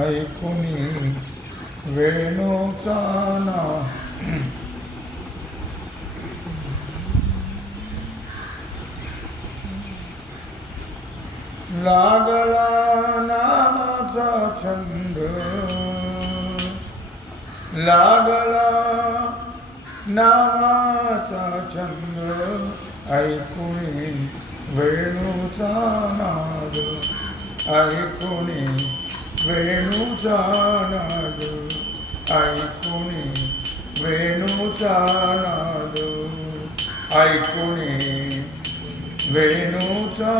ऐकुनी वेणूचा ना. लागला नामाचा छंद. लागला नामाचा छंद. ऐकुनी वेणूचा नाद. ऐकुनी वेणूचा नाद ऐकुनी वेणूचा नाद ऐकुनी वेणूचा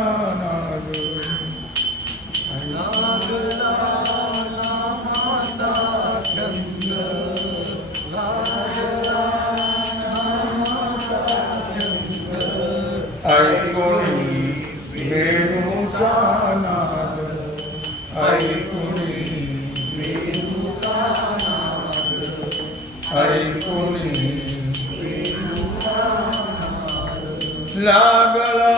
लागला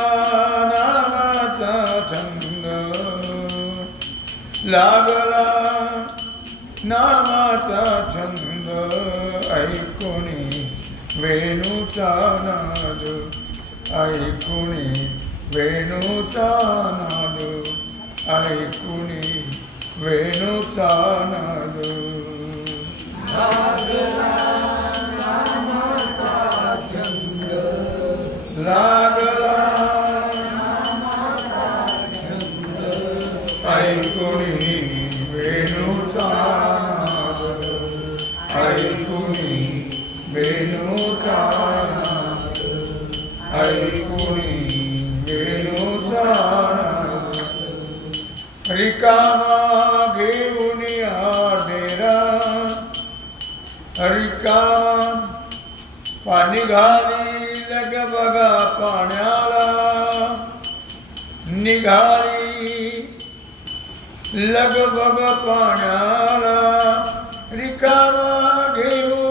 नामाचा छंद लागला नामाचा छंद ऐकुनी वेणूचा नाद ऐकुनी वेणूचा नाद ऐकुनी वेणूचा नाद लागला वेणूचा नाद ऐकुनी वेणूचा नाद रिकामा घेऊन डेरा रिकामा पाणी घाली लग बघा पाण्याला. निघाली लग बघ पाण्याला रिकामा घेऊन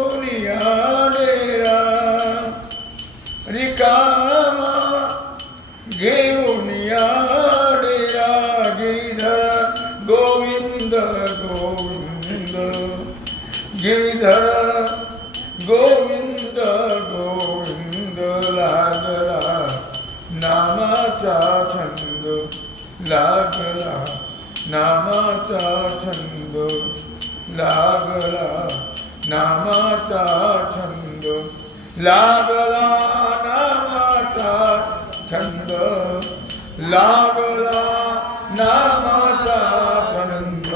घेऊन या डेरा गिरिधर गोविंद गोविंद गिरिधर गोविंद गोविंद लागला नामाचा छंद लागला नामाचा छंद लागला नामाचा छंद लागला नामाचा छंद लागला नामाचा छंद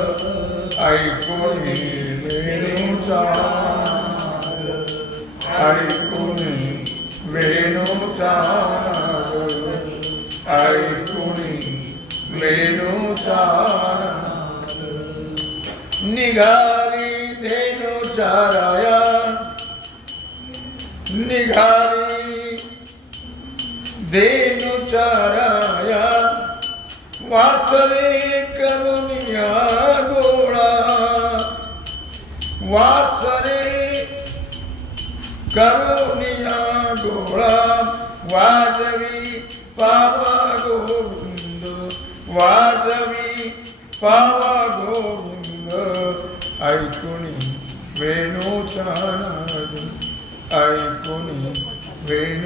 ऐकून वेणूचा ऐकून वेणूचा नाद ऐकून वेणूचा निघाली धेनुच्या राया निघाली देनुचाराया वासरे करून या गोळा. वासरे करुणिया गोळा वाजवी पावा गोविंद वाजवी पावा गोविंद. ऐकुणी वेणूचा नाद ऐकुणी वेणू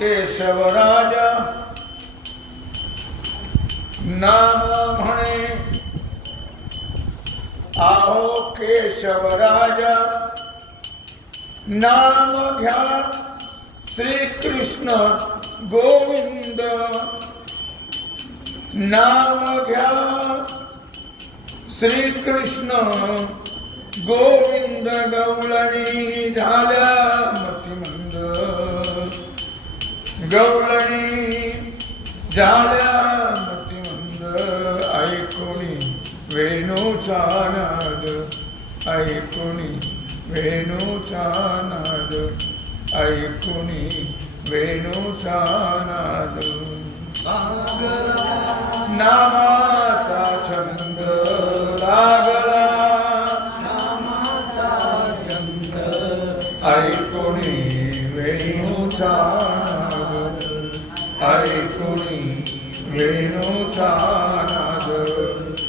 केशवराजा। नाम म्हणे आहो केशवराजा नाम घ्या श्री कृष्ण गोविंद। नाम घ्या श्री कृष्ण गोविंद गवळणी झाल्या मतिमंद। गवळणी झाल्या मतिमंद ऐकोणी वेणूचा नाद ऐकोणी वेणूचा नाद ऐकोणी वेणूचा नाद नामाचा छंद लागला नामाचा छंद ऐक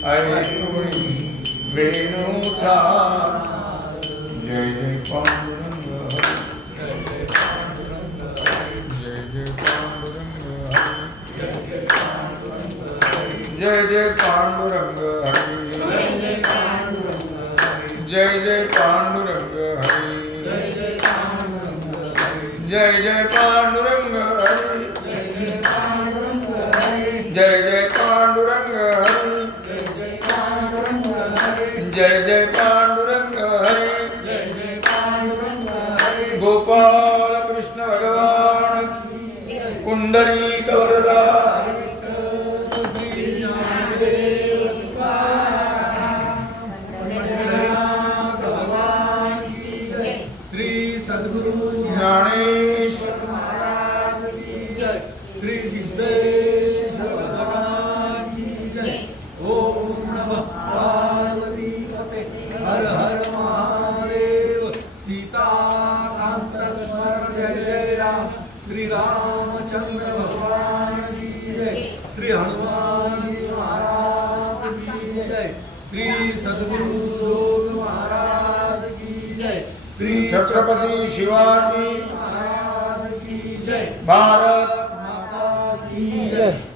ऐकोणी वेणूचा नाद. जय जय पांडुरंग हरी. जय जय पांडुरंग हरी. जय जय पांडुरंग हरी जय जय पांडुरंग हरी जय जय पांडुरंग हरी जय जय पांडुरंग श्री सद्गुरु जोग महाराज की जय। श्री छत्रपती शिवाजी महाराज की जय। भारत माता की जय।